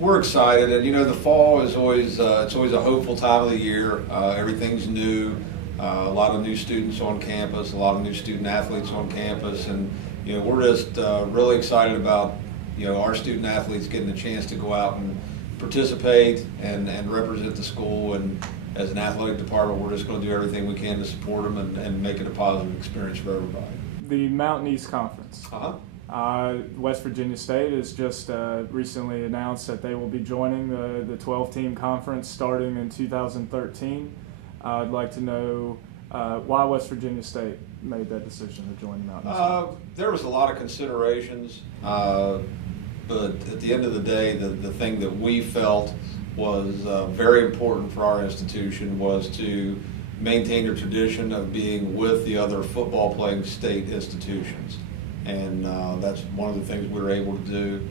We're excited, and the fall is always it's always a hopeful time of the year. Everything's new, a lot of new students on campus, a lot of new student athletes on campus, and we're just really excited about our student athletes getting a chance to go out and participate and represent the school. And as an athletic department, we're just going to do everything we can to support them and make it a positive experience for everybody. The Mountain East Conference. West Virginia State has just recently announced that they will be joining the 12-team conference starting in 2013. I'd like to know why West Virginia State made that decision to join the Mountain East. There was a lot of considerations, but at the end of the day, the thing that we felt was very important for our institution was to maintain a tradition of being with the other football-playing state institutions. And that's one of the things we were able to do.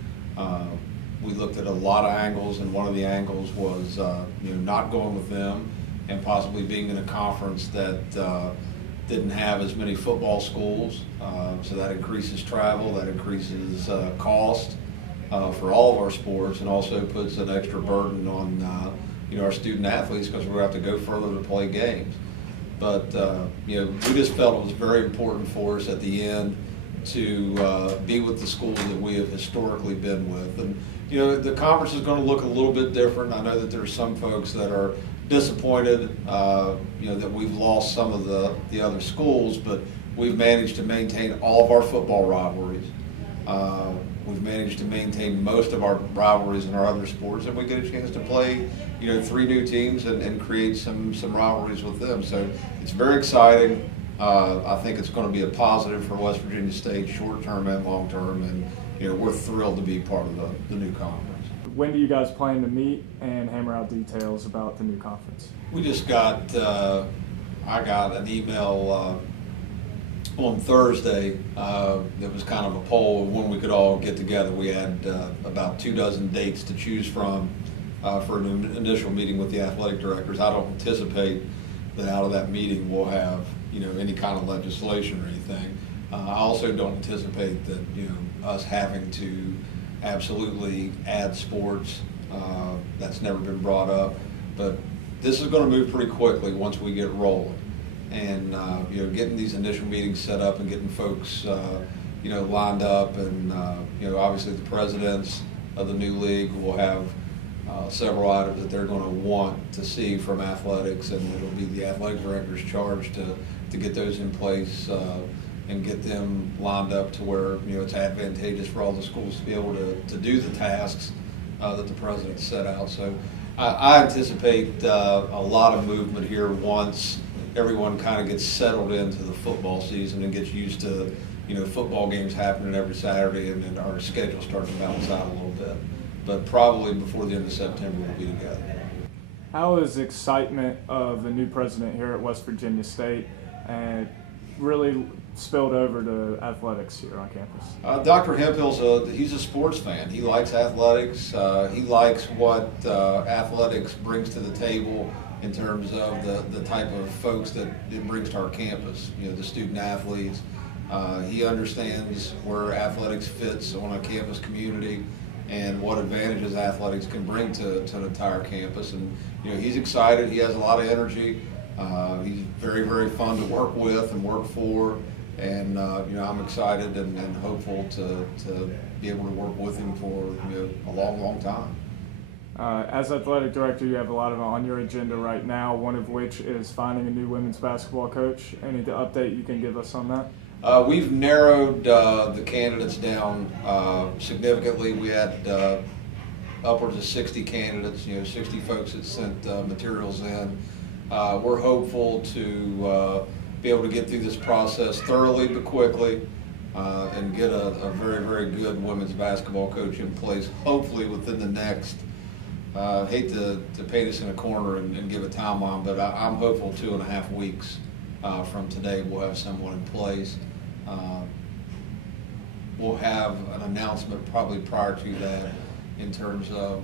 We looked at a lot of angles, and one of the angles was not going with them and possibly being in a conference that didn't have as many football schools. So that increases travel, that increases cost for all of our sports, and also puts an extra burden on our student athletes because we're going to have to go further to play games. But we just felt it was very important for us at the end to be with the schools that we have historically been with. And the conference is going to look a little bit different. I know that there's some folks that are disappointed that we've lost some of the other schools, but we've managed to maintain all of our football rivalries. We've managed to maintain most of our rivalries in our other sports, and we get a chance to play 3 new teams and create some rivalries with them. So it's very exciting. I think it's going to be a positive for West Virginia State, short-term and long-term, and we're thrilled to be part of the new conference. When do you guys plan to meet and hammer out details about the new conference? We just got, I got an email on Thursday that was kind of a poll of when we could all get together. We had about 24 dates to choose from for an initial meeting with the athletic directors. I don't anticipate that out of that meeting we'll have any kind of legislation or anything. I also don't anticipate that us having to absolutely add sports. That's never been brought up, but this is going to move pretty quickly once we get rolling. And getting these initial meetings set up and getting folks lined up, and obviously the presidents of the new league will have several items that they're going to want to see from athletics, and it'll be the athletic director's charge to get those in place and get them lined up to where it's advantageous for all the schools to be able to do the tasks that the president set out. So I anticipate a lot of movement here once everyone kind of gets settled into the football season and gets used to football games happening every Saturday, and then our schedule starts to balance out a little bit. But probably before the end of September we'll be together. How is excitement of the new president here at West Virginia State and really spilled over to athletics here on campus? Dr. Hemphill's he's a sports fan. He likes athletics. He likes what athletics brings to the table in terms of the type of folks that it brings to our campus, the student athletes. He understands where athletics fits on a campus community and what advantages athletics can bring to an entire campus. And he's excited. He has a lot of energy. He's very, very fun to work with and work for. And I'm excited and hopeful to be able to work with him for a long, long time. As athletic director, you have a lot of on your agenda right now, one of which is finding a new women's basketball coach. Any update you can give us on that? We've narrowed the candidates down significantly. We had upwards of 60 candidates, 60 folks that sent materials in. We're hopeful to be able to get through this process thoroughly but quickly and get a very, very good women's basketball coach in place, hopefully within the next, hate to paint us in a corner and give a timeline, but I'm hopeful 2.5 weeks from today we'll have someone in place. We'll have an announcement probably prior to that in terms of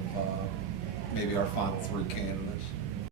maybe our final 3 candidates.